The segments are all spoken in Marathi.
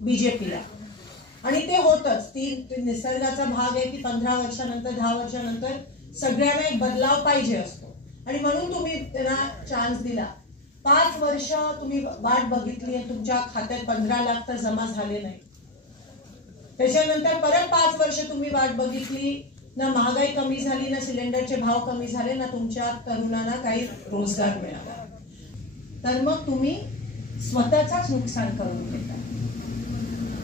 बीजेपीला, आणि ते होतच. ती निसर्गाचा भाग आहे की 15 वर्षानंतर 10 वर्षानंतर सगळ्यांना एक बदलाव पाहिजे असतो, आणि म्हणून तुम्ही त्यांना चान्स दिला. 5 वर्ष तुम्ही वाट बघितली आणि तुमच्या खात्यात 15 लाख तर जमा झाले नाही. त्याच्यानंतर परत 5 वर्ष तुम्ही वाट बघितली, ना महागाई कमी झाली, ना सिलेंडरचे भाव कमी झाले, ना तुमच्या तरुणांना काही रोजगार मिळाला. तर मग तुम्ही स्वतःचाच नुकसान करून घेता.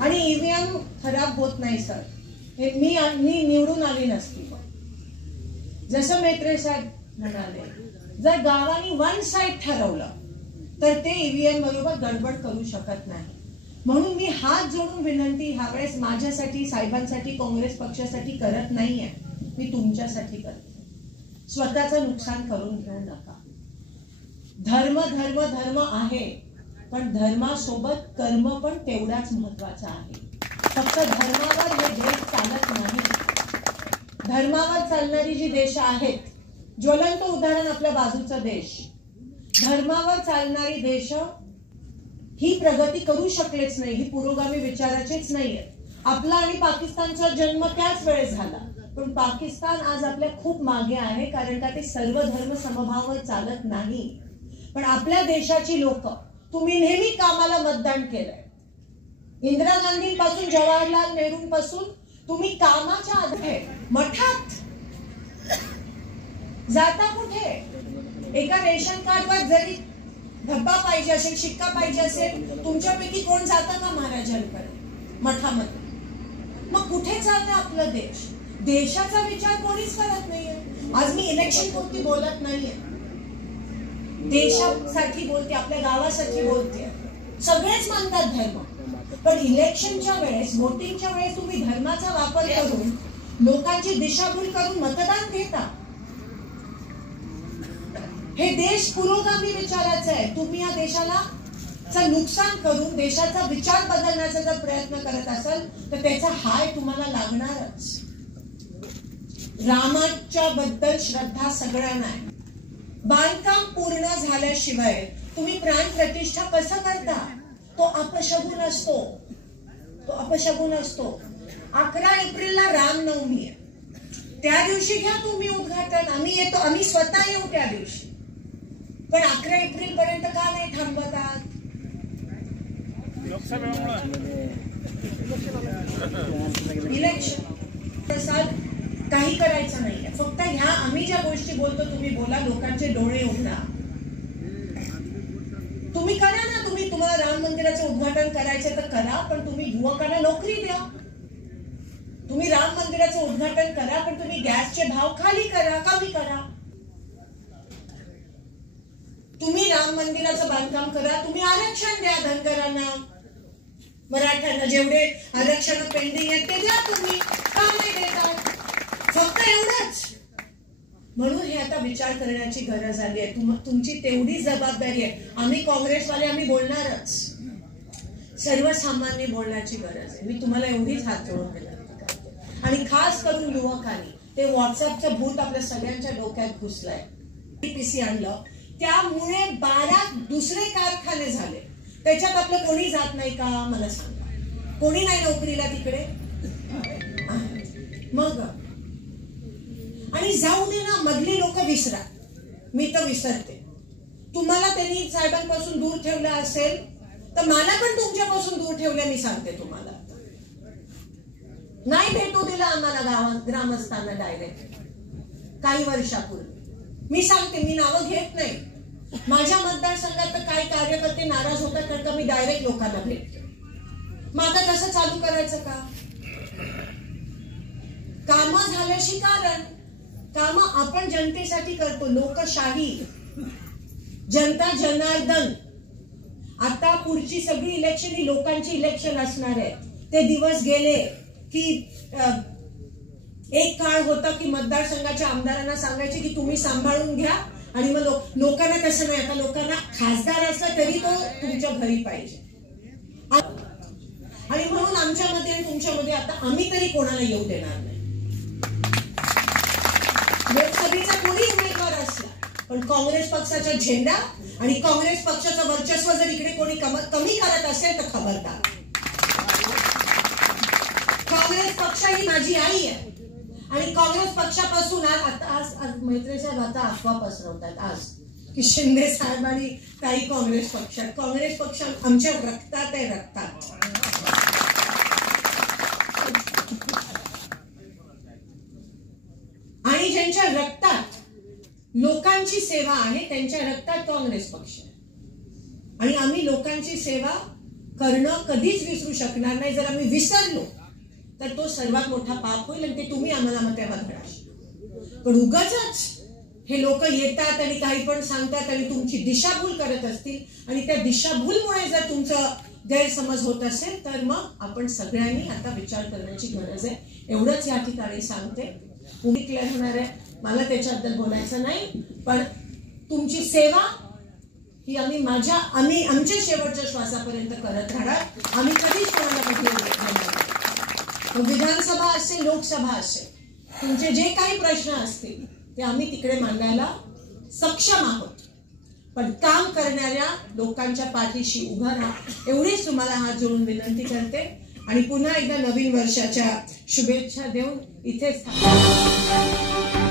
आणि ईव्हीएम खराब होत नाही सर, हे मी निवडून आली नसती. जसं मेत्रे साहेब म्हणाले, जर गावांनी वन साइड ठरवलं तर ते ईव्हीएम बरोबर गडबड करू शकत नाही. म्हणून मी हात जोडून विनंती ह्यावेळेस माझ्यासाठी, साहेबांसाठी, काँग्रेस पक्षासाठी करत नाहीये, मी तुमच्यासाठी करते. स्वतःचं नुकसान करून घेऊ नका. धर्म धर्म धर्म आहे, पण धर्मासोबत कर्म पण तेवढाच महत्वाचा आहे. फक्त धर्मावर हे देश चालत नाही. धर्मावर चालणारी जी देश आहेत, ज्वलंत उदाहरण आपल्या बाजूचा देश, धर्मावर चालणारी देश ही प्रगती करू शकलेच नाही, ही पुरोगामी विचाराचेच नाहीये. आपला आणि पाकिस्तानचा जन्म त्याच वेळेस झाला, पण पाकिस्तान आज आपल्या खूप मागे आहे, कारण का ते सर्व धर्म समभावावर चालत नाही. पण आपल्या देशाची लोक, तुम्ही नेहमी कामाला मतदान केलंय. इंदिरा गांधींपासून जवाहरलाल नेहरूंपासून तुम्ही कामाच्या आधारे मठात जाता. कुठे एका रेशन कार्डवर जरी धब्बा पाहिजे असेल, शिक्का पाहिजे असेल, तुमच्यापैकी कोण जातं का महाराजांकडे मठामध्ये? मग कुठे जातं आपलं देश? देशाचा विचार कोणीच करत नाहीये. आज मी इलेक्शन पुरती बोलत नाहीये, देशासाठी बोलते, आपल्या गावासाठी बोलते. सगळेच मानतात धर्म, पण इलेक्शनच्या वेळेस, वोटिंगच्या वेळेस तुम्ही धर्माचा वापर करून लोकांची दिशाभूल करून मतदान घेता. हे देश पुरोगामी विचाराचं आहे. तुम्ही या देशाला नुकसान करून देशाचा विचार बदलण्याचा जर प्रयत्न करत असाल तर त्याचा हाय तुम्हाला लागणारच. रामाच्या बद्दल श्रद्धा सगळ्यांना आहे. बांधकाम पूर्ण झाल्याशिवाय तुम्ही प्राण प्रतिष्ठा कसं करता? तो अपशगुन असतो, तो अपशगुन असतो. 11 एप्रिलला रामनवमी आहे, त्या दिवशी घ्या तुम्ही उद्घाटन. आम्ही येतो, आम्ही स्वतः येऊ त्या दिवशी. पण 11 एप्रिल पर्यंत का नाही थांबवतात? इलेक्शन प्रसाद काही करायचं नाहीये. फक्त ह्या आम्ही ज्या गोष्टी बोलतो तुम्ही बोला, लोकांचे डोळे उघडा. तुम्ही करा ना, तुम्हाला राम मंदिराचं उद्घाटन करायचं तर करा, पण तुम्ही युवकांना नोकरी द्या. तुम्ही राम मंदिराचं उद्घाटन करा, पण तुम्ही गॅसचे भाव खाली करा, कमी करा. तुम्ही राम मंदिराचं बांधकाम करा, तुम्ही आरक्षण द्या धनगरांना, मराठ्यांना. जेवढे आरक्षण पेंडिंग आहेत ते द्या तुम्ही, का नाही देतात? फक्त एवढंच. म्हणून हे आता विचार करण्याची गरज आली आहे. तुमची तेवढी जबाबदारी आहे. आम्ही काँग्रेसवाले आम्ही बोलणारच, सर्वसामान्य बोलण्याची गरज आहे. मी तुम्हाला एवढीच हात जोडून विनंती करते. आणि खास करून युवकांनी, ते व्हॉट्सअपचं भूत आपल्या सगळ्यांच्या डोक्यात घुसलंय. पीसी आणलं, त्यामुळे 12 दुसरे कारखाने झाले. त्याच्यात आपलं कोणी जात नाही का? मला सांगा, कोणी नाही नोकरीला तिकडे? मग आणि जाऊ दे ना, मधली लोक विसरा. मी तर विसरते. तुम्हाला त्यांनी साहेबांपासून दूर ठेवलं असेल तर मला पण तुमच्यापासून दूर ठेवलं. मी सांगते तुम्हाला, नाही भेटू दिला आम्हाला ग्रामस्थांना डायरेक्ट काही वर्षापूर्वी. मी सांगते, मी नावं घेत नाही. माझ्या मतदारसंघात तर काही कार्यकर्ते नाराज होतात कारण का मी डायरेक्ट लोकांना भेटते. मग आता तसं चालू करायचं का? कामं झाल्याशी कारण, कामं आपण जनतेसाठी करतो. लोकशाही, जनता जनार्दन. आता पुढची सगळी इलेक्शन ही लोकांची इलेक्शन असणार आहे. ते दिवस गेले की एक काळ होता की मतदारसंघाच्या आमदारांना सांगायचे की तुम्ही सांभाळून घ्या, आणि मग लोकांना तसं नाही. आता लोकांना खासदार असला तरी तो तुमच्या घरी पाहिजे. आणि म्हणून आमच्यामध्ये आणि तुमच्यामध्ये आता आम्ही तरी कोणाला येऊ देणार नाही. लोकसभेचा कोणी उमेदवार असला, पण काँग्रेस पक्षाचा झेंडा आणि काँग्रेस पक्षाचं वर्चस्व जर इकडे कोणी कमी करत असेल तर खबरदार. काँग्रेस पक्ष ही माझी आई आहे आणि काँग्रेस पक्षापासून आज मैत्रीच्या आता अफवा पसरवतात आज की शिंदे साहेब आणि काही काँग्रेस पक्ष आमच्या रक्तात आहे, रक्तात. आणि ज्यांच्या रक्तात लोकांची सेवा आहे त्यांच्या रक्तात काँग्रेस पक्ष आहे. आणि आम्ही लोकांची सेवा करणं कधीच विसरू शकणार नाही. जर आम्ही विसरलो तर तो सर्वात मोठा पाप होईल आणि ते तुम्ही आम्हाला मग तेव्हा धडा. पण उगाचच हे लोक येतात आणि काही पण सांगतात आणि तुमची दिशाभूल करत असतील आणि त्या दिशाभूलमुळे जर तुमचं गैरसमज होत असेल तर मग आपण सगळ्यांनी आता विचार करण्याची गरज आहे. एवढंच या ठिकाणी सांगते. तुम्ही क्लिअर होणार आहे, मला त्याच्याबद्दल बोलायचं नाही. पण तुमची सेवा ही आम्ही आमच्या शेवटच्या श्वासापर्यंत करत राहणार. आम्ही कधीच कोणाला विधानसभा असेल, लोकसभा असेल, तुमचे जे काही प्रश्न असतील ते आम्ही तिकडे मांडायला सक्षम आहोत. पण काम करणाऱ्या लोकांच्या पाठीशी उभा राहा एवढीच तुम्हाला हात जोडून विनंती करते. आणि पुन्हा एकदा नवीन वर्षाच्या शुभेच्छा देऊन इथेच थांबते.